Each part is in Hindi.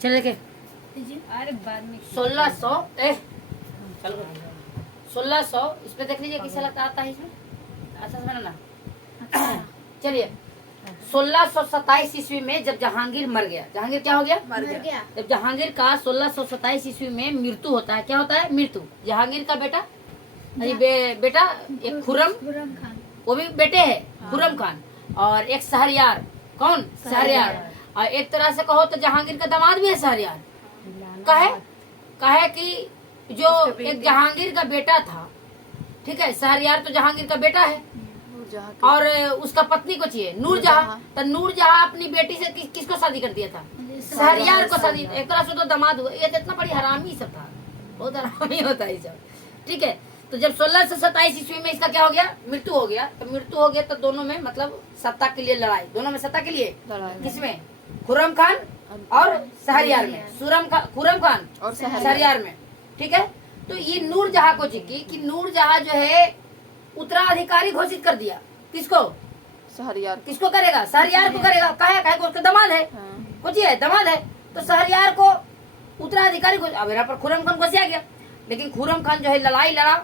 चले के अरे बाद में 1600 चलो 1600 इस पे देख लीजिए किसे लगता आता है इसमें अच्छा समझ ना। चलिए 1627 ईस्वी में जब जहांगीर मर गया, जहांगीर क्या हो गया? मर गया। जब जहांगीर का 1627 ईस्वी में मृत्यु होता है, क्या होता है? मृत्यु। जहांगीर का बेटा बेटा एक खुर्रम खान। वो भी बेटे है खुर्रम खान, और एक शहरयार। कौन? शहरयार। और एक तरह से कहो तो जहांगीर का दामाद भी है शहरयार। कहे कि जो एक जहांगीर का बेटा था, ठीक है, शहरयार तो जहांगीर का बेटा है, और उसका पत्नी को चाहिए नूरजहां। तो नूरजहां अपनी बेटी से किसको शादी कर दिया था? शहरयार को शादी। एक तरह से तो दामाद हुआ। ये तो इतना बड़ी हरामी सब था, बहुत हरामी होता है सब, ठीक है। तो जब 1627 ईस्वी में इसका क्या हो गया? मृत्यु हो गया। तो मृत्यु हो गया तो दोनों में मतलब सत्ता के लिए लड़ाई, दोनों में सत्ता के लिए किसमें? खुर्रम खान और शहरयार में। खुर्रम खान और शहरयार में, ठीक है। तो ये नूरजहां को जीती कि नूरजहां जो है उत्तराधिकारी घोषित कर दिया। किसको? शहरयार। किसको करेगा? शहरयार को करेगा। काहे को उसका दामाद है, कुछ है दामाद है, तो शहरयार को उत्तराधिकारी। अब यहाँ पर खुर्रम खान घुसिया गया, लेकिन खुर्रम खान जो है लड़ाई लड़ा,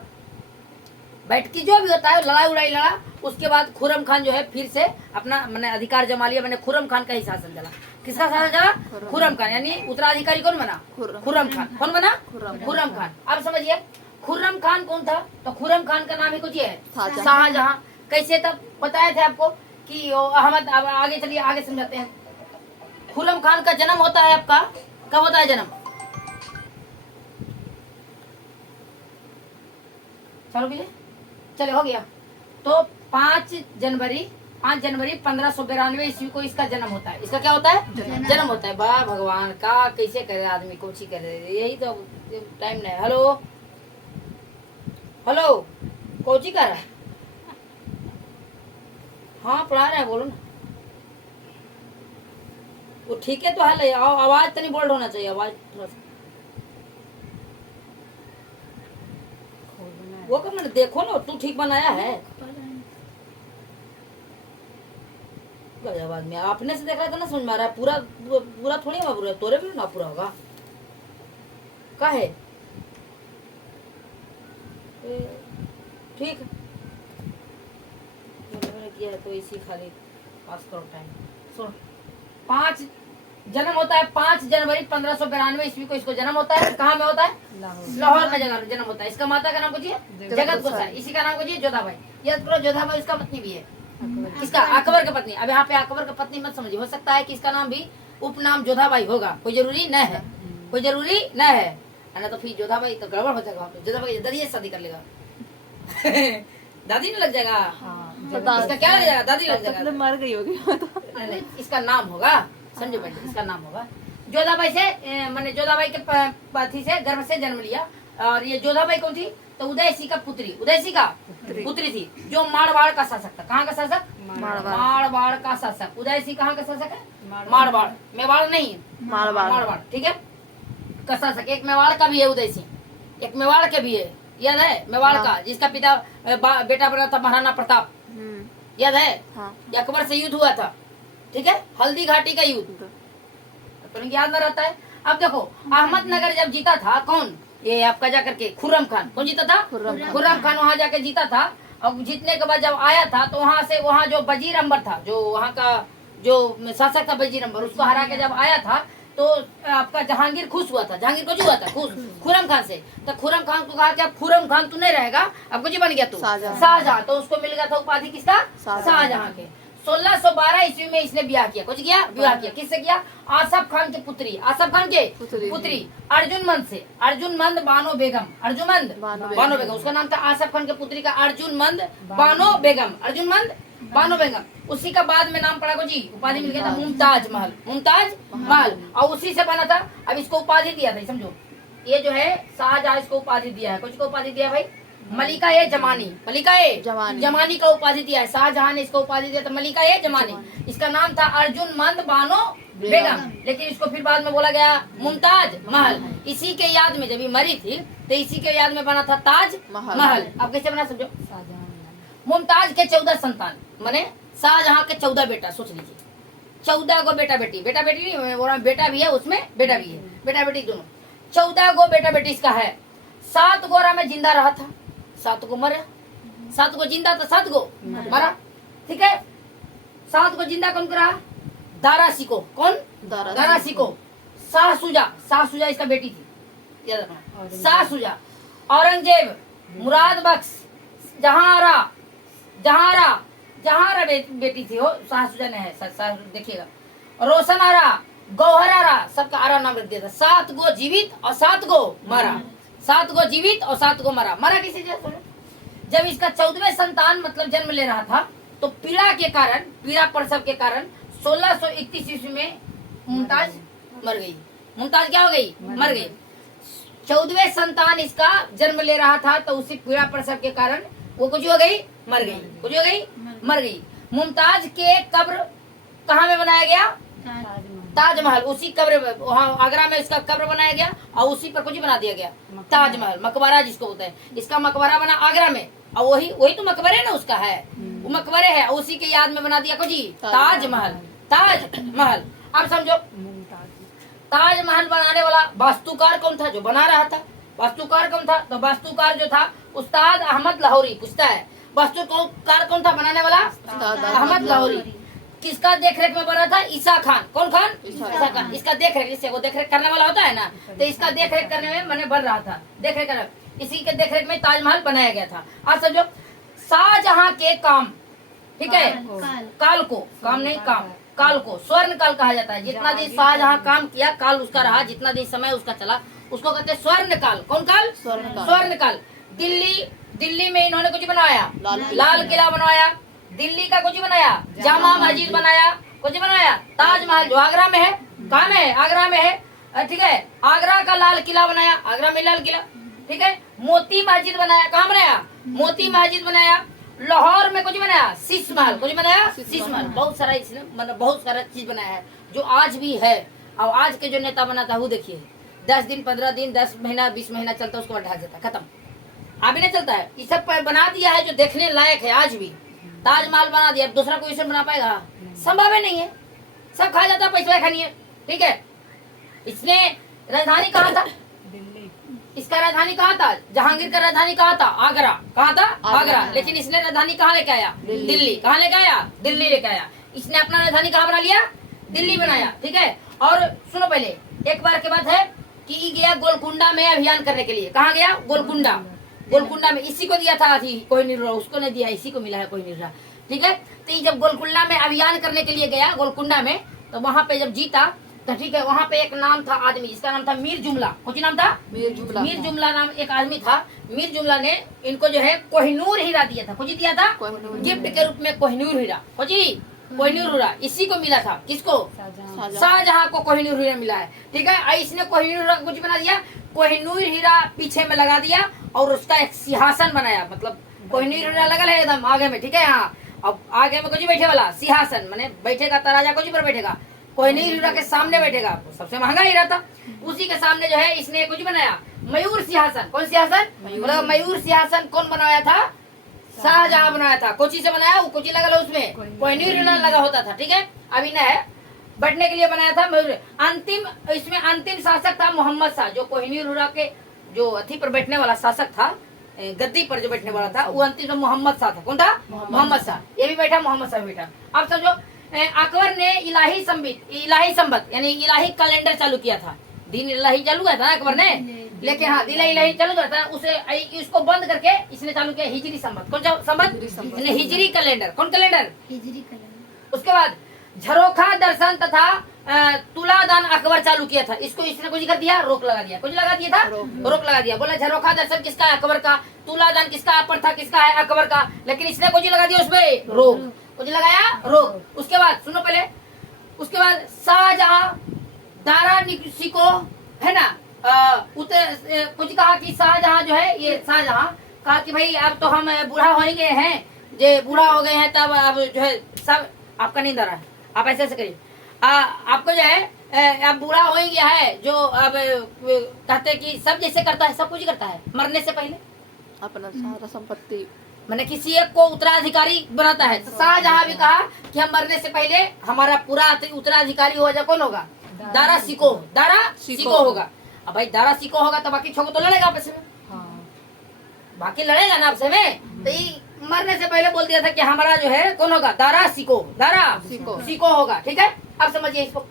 बैठकी जो भी होता है लड़ाई उड़ाई लड़ा। उसके बाद खुर्रम खान जो है फिर से अपना मैंने अधिकार जमा लिया। मैंने खुर्रम खान का ही शासन चला। किसका शासन चला? खुर्रम खान। यानी उत्तराधिकारी कौन बना? खुर्रम खान। कौन बना? खुर्रम खान। अब समझिए खुर्रम खान कौन था? तो खुर्रम खान का नाम ही कुछ है शाहजहां। कैसे तब बताए थे आपको कि अहमद। अब आगे चलिए, आगे समझाते हैं। खुर्रम खान का जन्म होता है आपका, कब होता है जन्म? चलो कीजिए, चले हो गया। तो 5 जनवरी 1592 ईस्वी को इसका जन्म होता है। इसका क्या होता है? जन्म होता है। वाह भगवान का, कैसे करे आदमी, कोची करे, यही तो टाइम नहीं। हेलो हेलो, कोची कर रहा है? हाँ पढ़ा रहा है, बोलो ना। वो ठीक है तो है, आवाज तो नहीं बोल्ड होना चाहिए, आवाज थोड़ा सा। वो कब मैंने देखो ना, तू ठीक बनाया है। गजब में आपने से देख रहा था ना, समझ में आ रहा है। पूरा पूरा थोड़ी ना पूरा, तोरे भी ना पूरा होगा। का है ठीक किया है तो इसी खाली पास करो टाइम। सुन, 5 जन्म होता है 5 जनवरी 1592 ईस्वी को इसको जन्म होता है। कहाँ में होता है? लाहौर में जन्म होता है। इसका माता का नाम कुछ है जगत गोसाई। इसी का नाम कुछ है जोधाबाई। याद करो, जोधाबाई उसका पत्नी भी है। किसका? अकबर का पत्नी। अब यहाँ पे अकबर का पत्नी मत समझिए, हो सकता है कि इसका नाम भी उपनाम जोधाबाई होगा, कोई जरूरी न है, कोई जरूरी न है ना। तो फिर जोधाबाई तो गड़बड़ हो जाएगा, जोधाबाई दादी से शादी कर लेगा। दादी नहीं लग जाएगा? इसका क्या लग जाएगा? दादी लग जाएगा। मर गई होगी। नहीं, इसका नाम होगा, समझो पहले, इसका नाम होगा जोधाबाई से। मैंने जोधाबाई के पति से गर्भ से जन्म लिया। और ये जोधाबाई कौन थी? तो उदयसिंह का पुत्री, उदयसिंह का पुत्री थी, जो मारवाड़ का शासक था। कहाँ का शासक? मारवाड़ का शासक। उदयसिंह कहाँ का शासक है? मारवाड़, मेवाड़ नहीं, मारवाड़, ठीक है, का शासक। एक मेवाड़ का भी है उदयसिंह, एक मेवाड़ के भी है, याद है? मेवाड़ का, जिसका पिता बेटा बना था महाराणा प्रताप, याद है? अकबर से युद्ध हुआ था, ठीक है, हल्दी घाटी का युद्ध, तो याद न रहता है। अब देखो, अहमदनगर जब जीता था कौन? ये आपका जाकर के खुर्रम खान। कौन जीता था? खुर्रम खान वहाँ जाके जीता था। और जीतने के बाद जब आया था तो वहाँ जो वजीर अंबर था, जो वहाँ का जो शासक था वजीर अंबर, उसको हरा के जब आया था तो आपका जहांगीर खुश हुआ था। जहांगीर कुछ हुआ था खुश खुर्रम खान से। तो खुर्रम खान को कहा कि अब खुर्रम खान तू नहीं रहेगा, अब कुछ बन गया तू शाहजहां। तो उसको मिल गया था उपाधि किसका? शाहजहां के। 1612 ईस्वी में इसने ब्याह किया। कुछ किया? विवाह किया। किससे किया? आसफ खान की पुत्री, आसफ खान के पुत्री अर्जुनमंद से। अर्जुनमंद बानो बेगम, अर्जुनमंद बानो बेगम, उसका नाम था आसफ खान के पुत्री का अर्जुनमंद बानो बेगम, अर्जुनमंद बानो बेगम। उसी का बाद में नाम पड़ा जी, उपाधि मिल गया था मुमताज महल, मुमताज महल, और उसी से बना था। अब इसको उपाधि दिया था, समझो, ये जो है शाहजहां इसको उपाधि दिया है। कुछ को उपाधि दिया भाई? मलिका ए जमानी, मलिका ए जमानी का उपाधि दिया है। शाहजहां ने इसको उपाधि दिया था मलिका ए जमानी। इसका नाम था अर्जुनमंद बानो बेगम, लेकिन इसको फिर बाद में बोला गया मुमताज महल। इसी के याद में जब ये मरी थी तो इसी के याद में बना था ताज महल। अब कैसे बना समझो? मुमताज के 14 संतान, माने शाहजहां के 14 बेटा, सोच लीजिए 14 गो बेटा बेटी, बेटा बेटी नहीं बोला, बेटा भी है उसमें बेटा भी है, बेटा बेटी दोनों, 14 गो बेटा बेटी इसका है। 7 गोरा में जिंदा रहा था, 7 गो मरा, 7 गो जिंदा था, 7 गो मरा, ठीक है। 7 गो जिंदा कौन रहा? दारा सिको, कौन? दारा सिको। शाह सुजा, शाह सुजा इसका बेटी थी, याद रखना, शाह सुजा। औरंगजेब, मुराद बख्श, जहांरा, जहांरा, जहांरा बेटी थी वो, शाह सुजा ने है, देखिएगा। रोशन आरा, गौहर आरा, सबका आरा नाम रख दिया था। 7 गो जीवित और 7 गो मरा, 7 गो जीवित और 7 गो मरा। मरा किसी जब इसका 14वें संतान मतलब जन्म ले रहा था, तो पीड़ा के कारण, पीड़ा प्रसव के कारण 1631 ईस्वी में मुमताज मर गई। मुमताज क्या हो गई? मर गई। 14वें संतान इसका जन्म ले रहा था, तो उसी पीड़ा प्रसव के कारण वो कुछ हो गई, मर गई, कुछ हो गई, मर गई। मुमताज के कब्र कहाँ में बनाया गया? ताजमहल, उसी कब्र वहाँ आगरा में इसका कब्र बनाया गया और उसी पर कुछ बना दिया गया, ताजमहल, मकबरा जिसको होता है। इसका मकबरा बना आगरा में, और वही तो मकबरे ना उसका है, वो मकबरे है, उसी के याद में बना दिया कुछ ताजमहल, ताजमहल। अब समझो ताजमहल बनाने वाला वास्तुकार कौन था? जो बना रहा था वास्तुकार कौन था? तो वास्तुकार जो था उस्ताद अहमद लाहौरी। पूछता है वास्तुकार कौन था बनाने वाला? अहमद लाहौरी। किसका देखरेख में बना था? ईसा खान। कौन खान? ईसा खान। इसका देखरेख, इससे वो देखरेख करने वाला होता है ना, तो इसका देखरेख करने में मैंने बन रहा था, देखरेख करने, इसी के देखरेख में ताजमहल बनाया गया था। आज समझो शाहजहां के काम, ठीक है, काल को, काम नहीं काम, काल को स्वर्ण काल कहा जाता है। जितना दिन शाहजहां काम किया, काल उसका रहा, जितना दिन समय उसका चला, उसको कहते हैं स्वर्ण काल। कौन काल? स्वर्ण काल। दिल्ली में इन्होंने कुछ बनाया, लाल किला बनवाया, दिल्ली का कुछ बनाया, जामा मस्जिद बनाया, कुछ बनाया, ताजमहल जो आगरा में है, कहाँ में है? आगरा में है, ठीक है। आगरा का लाल किला बनाया, आगरा में लाल किला, ठीक है। मोती मस्जिद बनाया, कहाँ बनाया? मोती मस्जिद बनाया। लाहौर में कुछ बनाया, शीश महल, कुछ बनाया, शीश महल। बहुत सारा इसने मतलब बहुत सारा चीज बनाया है जो आज भी है। और आज के जो नेता बनाता है वो देखिए 10 दिन 15 दिन 10 महीना 20 महीना चलता है, उसको ढक देता है, खत्म। अभी नहीं चलता है। ये सब बना दिया है जो देखने लायक है आज भी। ताजमहल बना दिया, दूसरा कोई इसे बना पाएगा? संभव ही नहीं है, सब खा जाता, पैसा खानी है, ठीक है। इसने राजधानी कहाँ था? इसका राजधानी कहाँ था? जहांगीर का राजधानी कहाँ था? आगरा। कहाँ था? आगरा। लेकिन इसने राजधानी कहाँ लेके आया? दिल्ली। कहाँ लेके आया? दिल्ली लेके आया। इसने अपना राजधानी कहाँ बना लिया? दिल्ली बनाया, ठीक है। और सुनो, पहले एक बार के बाद है कि गया गोलकुंडा में अभियान करने के लिए। कहाँ गया? गोलकुंडा। गोलकुंडा में इसी को दिया था कोहिनूर, उसको नहीं दिया, इसी को मिला है कोहिनूर, ठीक है। तो ये जब गोलकुंडा में अभियान करने के लिए गया, गोलकुंडा में, तो वहाँ पे जब जीता, तो ठीक है, वहाँ पे एक नाम था आदमी, जिसका नाम था मीर जुमला। कुछ नाम था? मीर जुमला नाम एक आदमी था। मीर जुमला ने इनको जो है कोहिनूर हीरा दिया था। कुछ दिया था? गिफ्ट के रूप में कोहिनूर हीरा। कुछ कोहिनूर हीरा इसी को मिला था। किसको? शाहजहां को कोहिनूर हीरा मिला है, ठीक है। इसने कोहिनूर हीरा कुछ बना दिया, कोहिनूर हीरा पीछे में लगा दिया और उसका एक सिंहासन बनाया। मतलब कोहिनूर हीरा लगा है एकदम आगे में, ठीक है। हाँ, अब आगे में कुछ बैठे वाला सिंहासन, माने बैठेगा तो राजा कुछ पर बैठेगा, कोहिनूर हीरा के सामने बैठेगा, सबसे महंगा हीरा था। उसी के सामने जो है इसने कुछ बनाया, मयूर सिंहासन। कौन सिंहासन? मतलब मयूर सिंहासन कौन बनाया था? शाहजहां बनाया था। कोची से बनाया? वो कोची लगा उसमें कोहिनूर हीरा लगा होता था, ठीक है। अभी न है, बैठने के लिए बनाया था मयूर। अंतिम, इसमें अंतिम शासक था मोहम्मद शाह, जो कोहिनूर हीरा के जो अथी पर बैठने वाला शासक था, गद्दी पर जो बैठने वाला था, वो अंतिम मोहम्मद शाह था। कौन था? मोहम्मद शाह। ये भी बैठा, मोहम्मद शाह बैठा। अब समझो अकबर ने इलाही संबत यानी इलाही कैलेंडर चालू किया था। दिन इलाही चालू किया था ना अकबर ने, लेकिन हाँ दिन इलाही चालू किया था, उसे इसको बंद करके इसने चालू किया हिजरी संबत। कौन सा संबत? हिजरी कैलेंडर। कौन कैलेंडर? हिजरी कैलेंडर। उसके बाद झरोखा दर्शन तथा तुलादान अकबर चालू किया था। इसको इसने कुछ कर दिया, रोक लगा दिया। कुछ लगा दिया था, रोक लगा दिया। बोला झरोखा दर्शन किसका है? अकबर का। तुलादान किसका पर था? किसका है? अकबर का। लेकिन इसने कुछ लगा दिया उसमें, रोक। कुछ लगाया, रोक। उसके बाद सुनो पहले, उसके बाद शाहजहां दारा सिको है ना, कुछ कहा कि शाहजहां जो है, ये शाहजहां कहा कि भाई अब तो हम बूढ़ा हो गए हैं, जे बूढ़ा हो गए हैं, तब अब जो है सब आपका नींद आ रहा है, आप ऐसे करिए, आपको जो है अब बूढ़ा हो ही गया है, जो अब कहते कि सब जैसे करता है, सब कुछ करता है, मरने से पहले अपना सारा संपत्ति मैंने किसी एक को उत्तराधिकारी बनाता है। तो शाहजहां भी कहा कि हम मरने से पहले हमारा पूरा उत्तराधिकारी हो जाए, कौन होगा? दारा सिको, दारा सिको होगा। अब भाई दारा सिको होगा तो बाकी छो को तो लड़ेगा आपस में, बाकी लड़ेगा ना आपस में। तो ये मरने से पहले बोल दिया था कि हमारा जो है कौन होगा? दारा सिको, दारा सिको होगा। ठीक है, अब समझिए इसको,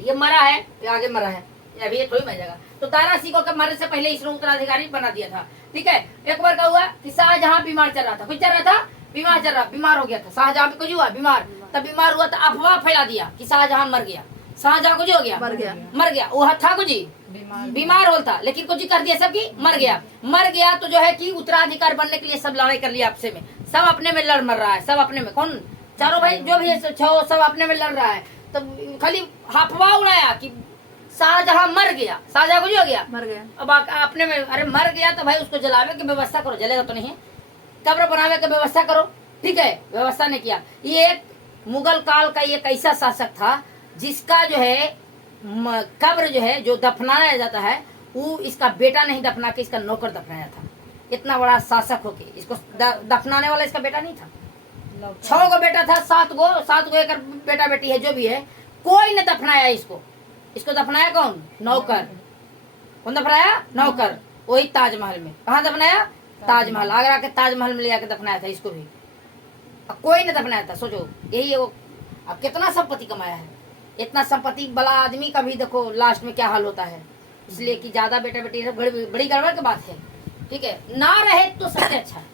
ये मरा है, ये आगे मरा है, ये अभी ये थोड़ी मर जाएगा। तो दारा सिको के मरने से पहले इसने उत्तराधिकारी बना दिया था। ठीक है, एक बार क्या हुआ कि शाहजहां बीमार चल रहा था, कुछ चल रहा था, बीमार हो गया था शाहजहां पे, कुछ हुआ बीमार, तब बीमार हुआ तो अफवाह फैला दिया कि शाहजहां मर गया। शाहजहां कुछ हो गया, मर गया। वो था कुछ बीमार होता, लेकिन कुछ कर दिया सबकी, मर गया। तो जो है कि उत्तराधिकारी बनने के लिए सब लड़ाई कर लिया आपसे में, सब अपने में लड़ मर रहा है, सब अपने में, कौन चारों भाई जो भी है सब अपने में लड़ रहा है। तो खाली अफवाह उड़ाया कि शाहजहां मर गया, शाहजहां कुछ हो गया, मर गया। अब अपने में, अरे मर गया तो भाई उसको जलावे की व्यवस्था करो, जलेगा तो नहीं, कब्र बनावे की व्यवस्था करो। ठीक है, व्यवस्था ने किया। ये एक मुगल काल का एक ऐसा शासक था जिसका जो है कब्र जो है जो दफनाया जाता है वो इसका बेटा नहीं दफना के इसका नौकर दफनाया था। इतना बड़ा शासक होके इसको दफनाने वाला इसका बेटा नहीं था। 6 गो बेटा था, 7 गो एक बेटा बेटी है, जो भी है, कोई ने दफनाया इसको दफनाया कौन? नौकर। कौन दफनाया? नौकर। वही ताजमहल में। कहाँ दफनाया? ताजमहल, आगरा के ताजमहल में ले जाकर दफनाया था इसको भी। अब कोई ने दफनाया था, सोचो। यही है वो। अब कितना संपत्ति कमाया है, इतना संपत्ति वाला आदमी का भी देखो लास्ट में क्या हाल होता है। इसलिए कि ज्यादा बेटा बेटी सब बड़ी गड़बड़ की बात है। ठीक है, ना रहे तो सबसे अच्छा है,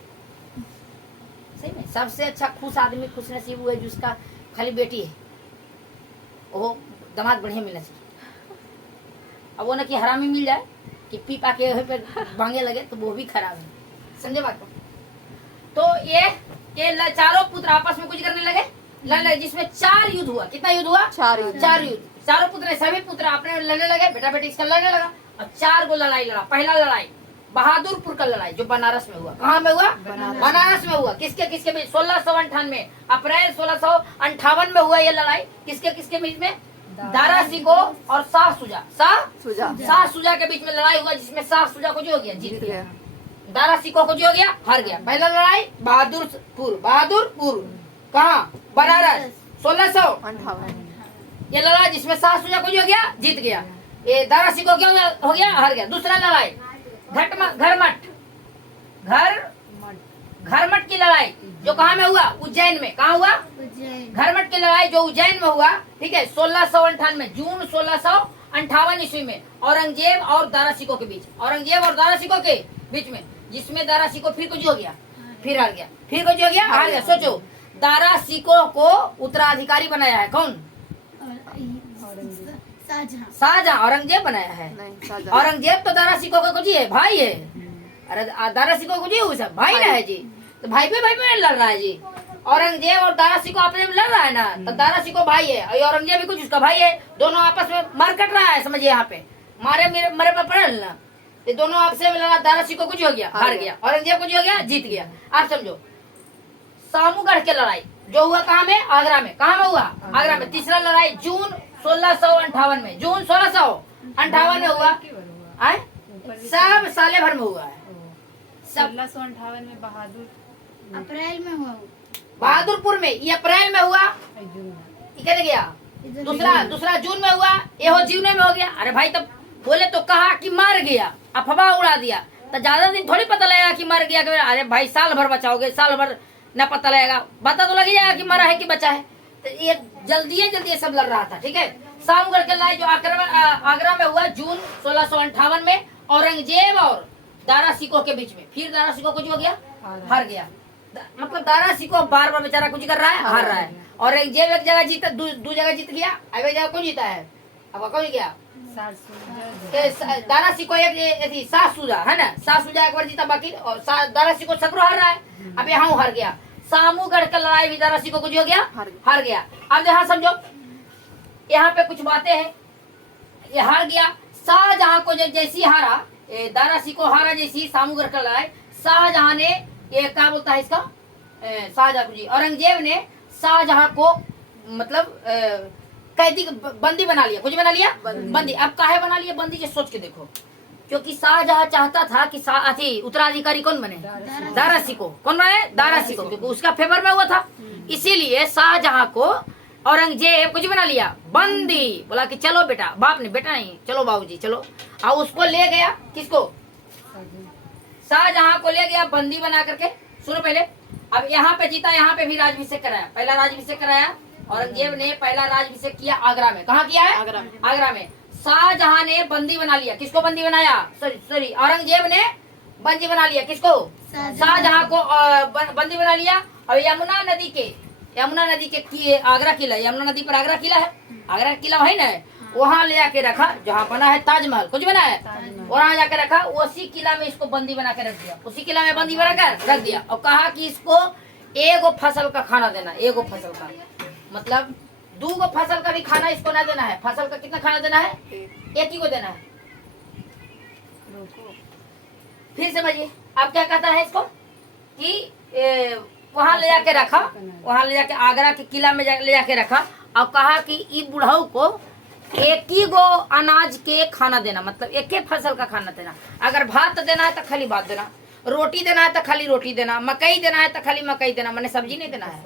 सही में सबसे अच्छा खुश आदमी, खुश नसीब हुआ है जिसका खाली बेटी है, वो दामाद बढ़िया मिलना चाहिए। अब वो ना कि हरामी मिल जाए कि पी पा के पे भांगे लगे तो वो भी खराब है, समझे बात को। तो ये चारों पुत्र आपस में कुछ करने लगे, जिसमें 4 युद्ध हुआ। कितना युद्ध हुआ? 4 युद्ध। चारों पुत्र, सभी पुत्र अपने लड़ने लगे, बेटा बेटी इसका लड़ने लगा और 4 गो लड़ाई लड़ा। पहला लड़ाई बहादुरपुर का लड़ाई जो बनारस में हुआ। कहाँ में हुआ? बनारस में हुआ। किसके किसके बीच? 1658 अप्रैल 1658 में हुआ ये लड़ाई। किसके किसके बीच में? दारा सिको और शाह सुजा के बीच में लड़ाई हुआ, जिसमें शाह सुजा को जो हो गया, जीत गया। दारा सिको को जो हो गया, हार गया। पहला लड़ाई बहादुरपुर कहाँ? बनारस 1658 ये लड़ाई, जिसमें शाह सुजा को जो हो गया, जीत गया। ये दारा सिको क्या हो गया, हार गया। दूसरा लड़ाई घरमट की लड़ाई जो कहाँ में हुआ? उज्जैन में। कहाँ हुआ? घरमट की लड़ाई जो उज्जैन में हुआ। ठीक है, 1658 जून 1658 ईस्वी में औरंगजेब और दारा सिको के बीच में, जिसमें दारा सिको फिर कुछ हो गया, फिर हार गया, हार गया। सोचो, दारा सिको को उत्तराधिकारी बनाया है कौन? शाहजहां। औरंगजेब बनाया है। औरंगजेब तो दारा सिको का कुछ ही है, भाई है। अरे दारा सिको कुछ ही सब भाई ना है जी, तो भाई पे लड़ रहा है जी। औरंगजेब और दारा सिको आपस में लड़ रहा है ना, तो दारा सिको भाई है और औरंगजेब भी कुछ उसका भाई है। दोनों आपस में मार कट रहा है, समझिए। यहाँ पे मरे पे पड़े ना, ये दोनों आपस में लड़ा। दारा सिको कुछ हो गया, हार गया। औरंगजेब कुछ हो गया, जीत गया। आप समझो, सामूगढ़ के लड़ाई जो हुआ कहाँ में? आगरा में। कहाँ में हुआ? आगरा में। तीसरा लड़ाई जून 1658 में, जून 1658 में हुआ। सब साले भर में हुआ है। 1658 में अप्रैल में हुआ, बहादुरपुर में ये अप्रैल में हुआ, कहते गया। दूसरा जून में हुआ, ये हो जून में हो गया। अरे भाई तब बोले तो कहा कि मर गया, अफवाह उड़ा दिया, तो ज्यादा दिन थोड़ी पता लगेगा कि मर गया। अरे भाई साल भर बचाओगे, साल भर न पता लगेगा, पता तो लग ही जाएगा कि मरा है कि बचा है। तो ये जल्दी सब लड़ रहा था। ठीक है, सामगढ़ के लड़ाई जो आगरा में हुआ जून 1658 में, औरंगजेब और दारा सिको के बीच में। फिर दारा सिको कुछ हो गया, हार गया। मतलब दारा सिको बार बार बेचारा कुछ कर रहा है, हार रहा है। औरंगजेब एक जगह जीता, दो जगह जीत गया। अब एक जगह कौन जीता है? अब कौन गया? दारा सिको एक शाह सुजा है ना, शाह सुजा एक बार जीता, बाकी और दारा सिको सबरो हार रहा है। अब यहाँ हार गया। सामूगढ़ का लड़ाई भी दारा सिको कुछ हो गया, हार गया। अब यहाँ समझो, यहाँ पे कुछ बातें हैं। ये हार गया। शाहजहां को जब जैसी हारा, दारा सिको हारा जैसी सामूगढ़ का लड़ाई, शाहजहां ने ये क्या बोलता है इसका, शाहजहां जी, औरंगजेब ने शाहजहां को मतलब कैदी बंदी बना लिया। कुछ बना लिया, बंदी। अब काहे बना लिया बंदी, जो सोच के देखो। क्योंकि शाहजहां चाहता था कि अथी उत्तराधिकारी कौन बने, दारा सिको। कौन बने, दारा सिको, क्योंकि उसका फेवर में हुआ था। इसीलिए शाहजहां को औरंगजेब कुछ बना लिया, बंदी। बोला कि चलो बेटा, बाप ने, बेटा नहीं, चलो बाबूजी चलो। और उसको ले गया, किसको, शाहजहां को ले गया बंदी बना करके। सुनो पहले, अब यहाँ पे जीता, यहाँ पे भी राजभिषेक कराया। पहला राजभिषेक कराया औरंगजेब ने, पहला राजभिषेक किया आगरा में। कहाँ किया है, आगरा में। शाहजहां ने बंदी बना लिया, किसको बंदी बनाया, सॉरी औरंगजेब ने बंदी बना लिया, किसको, शाहजहां को बंदी बना लिया। और यमुना नदी के आगरा किला, यमुना नदी पर आगरा किला है, आगरा किला है ना, वहाँ ले आके रखा, जहाँ बना है ताजमहल, कुछ बना है, वहाँ जाके रखा। उसी किला में इसको बंदी बना के रख दिया, उसी किला में बंदी बना कर रख दिया। और कहा कि इसको एगो फसल का खाना देना, एगो फसल का, मतलब 2 फसल का भी खाना इसको ना देना है। फसल का कितना खाना देना है, एक ही को देना है। फिर समझिए आप क्या कहता है इसको कि वहां ले जाके रखा, वहां ले जाके आगरा के किला में ले जाके रखा। और कहा कि ई बुढ़ऊ को एक ही गो अनाज के खाना देना, मतलब एक ही फसल का खाना देना। अगर भात देना है तो खाली भात देना, रोटी देना है तो खाली रोटी देना, मकई देना है तो खाली मकई देना, मैंने सब्जी नहीं देना है।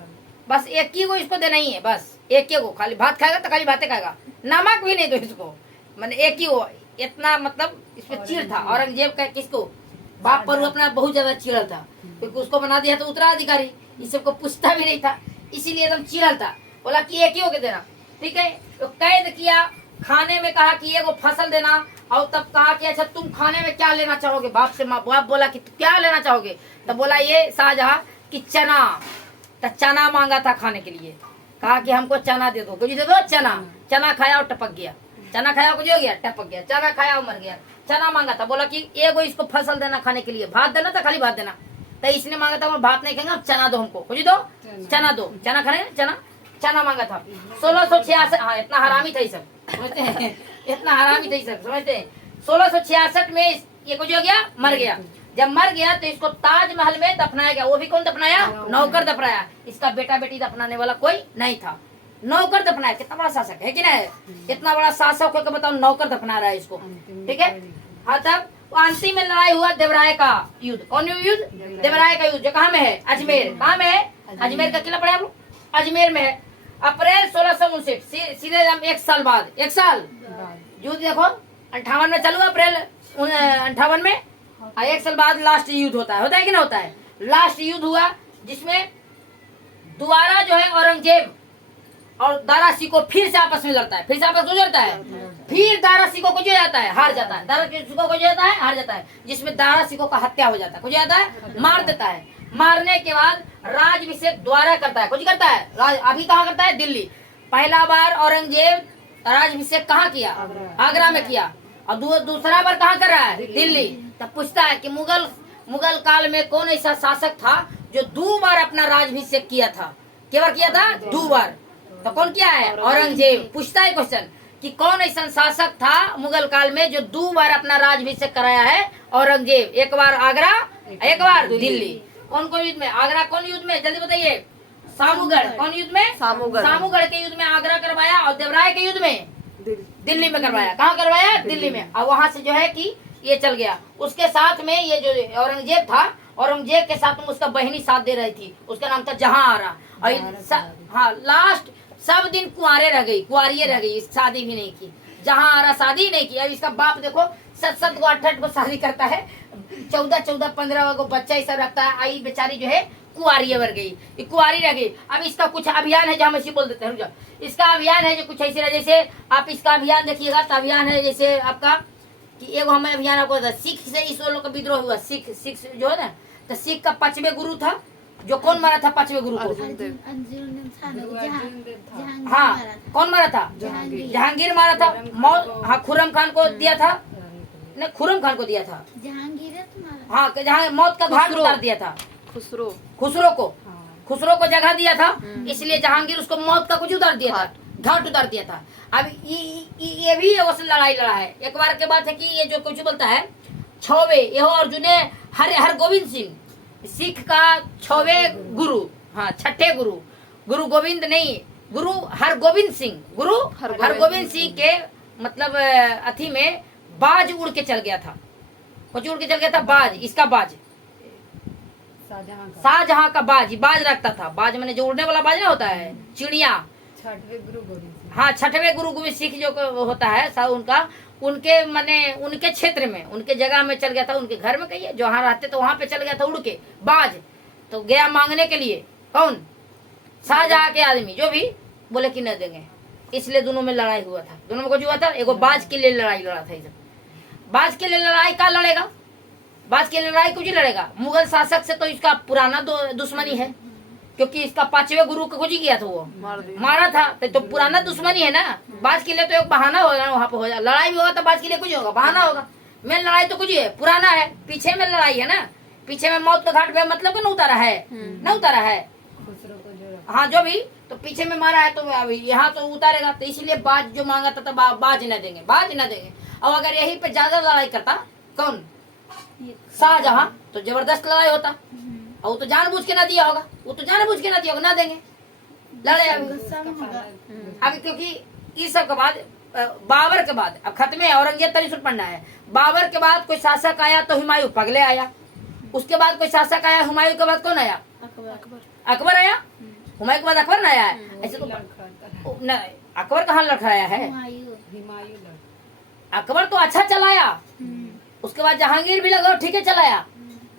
बस एक ही को इसको देना ही है, बस एक ही को। खाली भात खाएगा तो खाली भाते खाएगा, नमक भी नहीं दो इसको, मैंने एक ही हो। इतना मतलब इस पे चिढ़ था औरंगजेब का, किसको, बाप पर अपना बहुत ज्यादा चिढ़ था, क्योंकि उसको बना दिया तो उत्तराधिकारी, इस सबको पूछता भी नहीं था, इसीलिए एकदम चिढ़ था। बोला कि एक ही होके देना, ठीक है। तो कैद किया, खाने में कहा कि एगो फसल देना। और तब कहा कि अच्छा तुम खाने में क्या लेना चाहोगे, बाप से, बाप बोला कि क्या लेना चाहोगे, तब बोला ये शाहजहां कि चना। तो चना मांगा था खाने के लिए, कहा कि हमको चना दे दो, कुछ दे दो चना। चना खाया और टपक गया, चना खाया कुछ हो गया, टपक गया, चना खाया और मर गया। चना मांगा था, बोला कि एगो इसको फसल देना खाने के लिए, भात देना था खाली भात देना। तो इसने मांगा था भात नहीं खाएंगे, चना दो हमको, कुछ दो चना दो, चना खाने, चना मांगा था। 1666, हाँ इतना हरामी था ये सब, समझते हैं, इतना हरामी था ये सब, समझते हैं। 1666 में ये कुछ हो गया, मर गया। जब मर गया तो इसको ताजमहल में दफनाया गया। वो भी कौन दफनाया, नौकर दफनाया। इसका बेटा बेटी दफनाने वाला कोई नहीं था, नौकर दफनाया। कितना बड़ा शासक है कि नहीं, इतना बड़ा शासक होकर बताओ नौकर दफना रहा है इसको, ठीक है। हाँ, तब अंतिम में लड़ाई हुआ देवराय का युद्ध। कौन युद्ध, देवराय का युद्ध, जो कहाँ में है, अजमेर। कहाँ में है, अजमेर का किला पड़ा है, अजमेर में है। अप्रैल 1659, सीधे 1 साल बाद, 1 साल युद्ध देखो, 58 में चालू, अप्रैल 58 में, 1 साल बाद लास्ट युद्ध होता है कि ना होता है। लास्ट युद्ध हुआ जिसमें दोबारा जो है औरंगजेब और दारा सिको फिर से आपस में लड़ता है, फिर से आपस में लड़ता है। फिर दारा सिको को जो जाता है, हार जाता है, दारा सिको को जो जाता है, हार जाता है, जिसमें दारा सिको का हत्या हो जाता है, कुछ जाता है, मार देता है। मारने के बाद राजभिषेक द्वारा करता है, कुछ करता है, अभी कहाँ करता है, दिल्ली। पहला बार औरंगजेब राजभिषेक कहाँ किया, आगरा में किया, और दूसरा बार कहाँ कर रहा है, दिल्ली। तब पूछता है कि मुगल काल में कौन ऐसा शासक था जो 2 बार अपना राजभिषेक किया था, केवल किया था 2 बार, तो कौन किया है, औरंगजेब। पूछता है क्वेश्चन कि कौन ऐसा शासक था मुगल काल में जो 2 बार अपना राजभिषेक कराया है, औरंगजेब। 1 बार आगरा, 1 बार दिल्ली। कौन कौन युद्ध में, आगरा कौन युद्ध में, जल्दी बताइए, सामूगढ़। कौन युद्ध में, सामूगढ़ के युद्ध में आगरा करवाया, और देवराय के युद्ध में दिल्ली में करवाया। कहाँ करवाया, दिल्ली में। और वहां से जो है कि ये चल गया। उसके साथ में ये जो औरंगजेब था, औरंगजेब के साथ में उसका बहनी साथ दे रही थी, उसका नाम था जहांआरा। और हाँ, लास्ट सब दिन कुंवारे रह गई, कुंवारिये रह गई, शादी भी नहीं की, जहांआरा शादी नहीं की। अब इसका बाप देखो 7 को 8 को शादी करता है, 14 15 को बच्चा ऐसा रखता है। आई बेचारी जो है कुंवारी बर गई, कुंवारी रह गई। अब इसका कुछ अभियान है जो हम ऐसे बोल देते हैं, इसका अभियान है जो कुछ ऐसे, जैसे आप इसका अभियान देखिएगा तो अभियान है जैसे आपका कि एगो हमें अभियान आपको सिख से इस लोग का विद्रोह हुआ। सिख जो है ना, तो सिख का 5वें गुरु था, जो कौन मारा था 5वें गुरु को, हाँ कौन मारा था, जहांगीर मारा था। हाँ, खुर्रम खान को दिया था, नहीं खुर्रम खान को दिया था, हाँ जहाँ मौत का घाट उतार दिया था, खुसरो को जगह दिया था, इसलिए जहांगीर उसको मौत का कुछ उतार दिया था, घाट उतार दिया था। अब ये भी लड़ाई लड़ा है। एक बार के बात है कि ये जो कुछ बोलता है 6वें, यह अर्जुन हरगोविंद सिंह, सिख का 6वें गुरु, हाँ 6ठे गुरु, गुरु गोविंद नहीं, गुरु हरगोविंद सिंह, गुरु हरगोविंद सिंह के मतलब अथी में बाज उड़ के चल गया था, कुछ उड़ के चल गया था बाज, इसका बाज, शाहजहां का शाहजहां का बाज, बाज रखता था। बाज मैंने जो उड़ने वाला बाज ना होता है, चिड़िया। छठवें गुरु गोविंद सिंह। हाँ, छठवें गुरु गोविंद सिंह जो होता है उनका, उनके माने उनके क्षेत्र में, उनके जगह में चल गया था, उनके घर में कहिए जहाँ रहते तो वहां पे चल गया था उड़ के बाज। तो गया मांगने के लिए, कौन? शाहजहां के आदमी, जो भी बोले कि न देंगे। इसलिए दोनों में लड़ाई हुआ था। दोनों में कुछ हुआ था, एगो बाज के लिए लड़ाई लड़ा था। इधर बाज के लिए लड़ाई का लड़ेगा, बाज के लिए लड़ाई कुछ ही लड़ेगा। मुगल शासक से तो इसका पुराना दुश्मनी है, क्योंकि इसका 5वें गुरु को कुछ ही किया था, वो मारा था। तो पुराना दुश्मनी है ना। बाज के लिए तो एक बहाना होगा, वहां पे हो जाए लड़ाई भी होगा तो बाज के लिए कुछ होगा, बहाना होगा। मेन लड़ाई तो कुछ ही है, पुराना है, पीछे में लड़ाई है ना। पीछे में मौत का घाट पे मतलब न उतारा है, न उतारा है। खुसरो को जो हाँ, जो भी तो पीछे में मारा है तो अभी यहाँ तो उतारेगा। तो इसीलिए बाज जो मांगा था तो बाज न देंगे, बाज न देंगे। और अगर यही पे ज्यादा लड़ाई करता कौन? शाहजहां, तो जबरदस्त लड़ाई होता। और वो तो जानबूझ के ना दिया होगा, वो तो जानबूझ के ना दिया होगा, ना देंगे, लड़े अभी। गुस्सा में होगा। अभी क्योंकि इस सब के बाद बाबर के बाद अब खत्म है, औरंगजेब तरी सुन पढ़ना है। बाबर के बाद कोई शासक आया तो हुमायूं पगले आया। उसके बाद कोई शासक आया, हुमायूं के बाद कौन आया? अकबर आया। हुमायूं के बाद अकबर न आया है। ऐसे तो न, अकबर कहाँ लड़खड़ाया है? हुमायूं। हिमायू लड़ अकबर तो अच्छा चलाया। उसके बाद जहांगीर भी लगा ठीक है चलाया।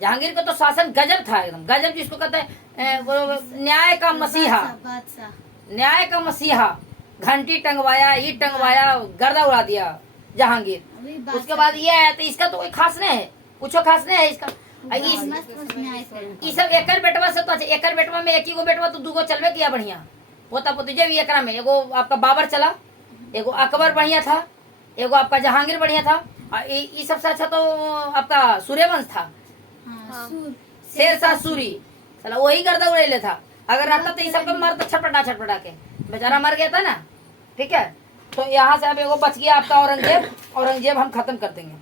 जहांगीर का तो शासन गजब था, एकदम गजब, जिसको कहते हैं वो न्याय का मसीहा, बादशाह। न्याय का मसीहा। घंटी टंगवाया, ईट टंगवाया, गर्दा उड़ा दिया जहांगीर। अभी बादशाह। उसके बाद ये आया तो इसका तो कोई खास नहीं है, कुछ खास नहीं है इसका। मस्त न्याय से। ई सब एकर बेटवा से तो अच्छा, एकर बेटवा में एक ही गो बेटवा तो दूगो चलबे किया बढ़िया। पोता पोतीजे भी एकरा में, एगो आपका बाबर चला, एगो अकबर बढ़िया था, एगो आपका जहांगीर बढ़िया था। और ई सबसे अच्छा तो आपका सूर्यवंश था, हाँ, शेरशाह सूरी। चला वही गर्दा उड़ेले था। अगर रहता तो ये सब को मारता छटपटा छटपटा के, बेचारा मर गया था ना। ठीक है, तो यहाँ से अब एगो बच गया आपका औरंगजेब। औरंगजेब हम खत्म कर देंगे।